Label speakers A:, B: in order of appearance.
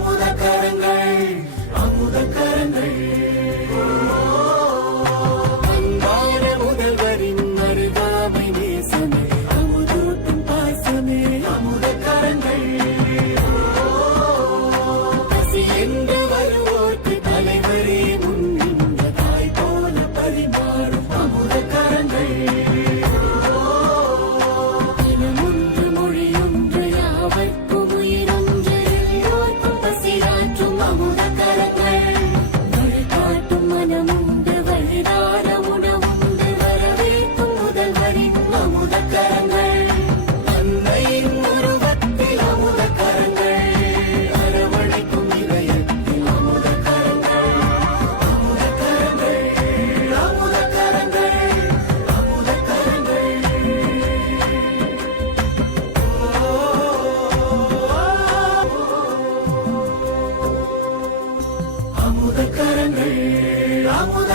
A: அமுத கரங்கள் அமுத கரங்கள் அன்பான முதல்வரின் அருகாமை நேசமே அமுதூட்டும் பாசமே அமுத கரங்கள் பசி என்று வருவோர்க்கு தலைவரே முன்னின்ற தாய் போல பரிமாறும் அமுத கரங்கள் மொழியொன்று யாவர்க்கும் அமுத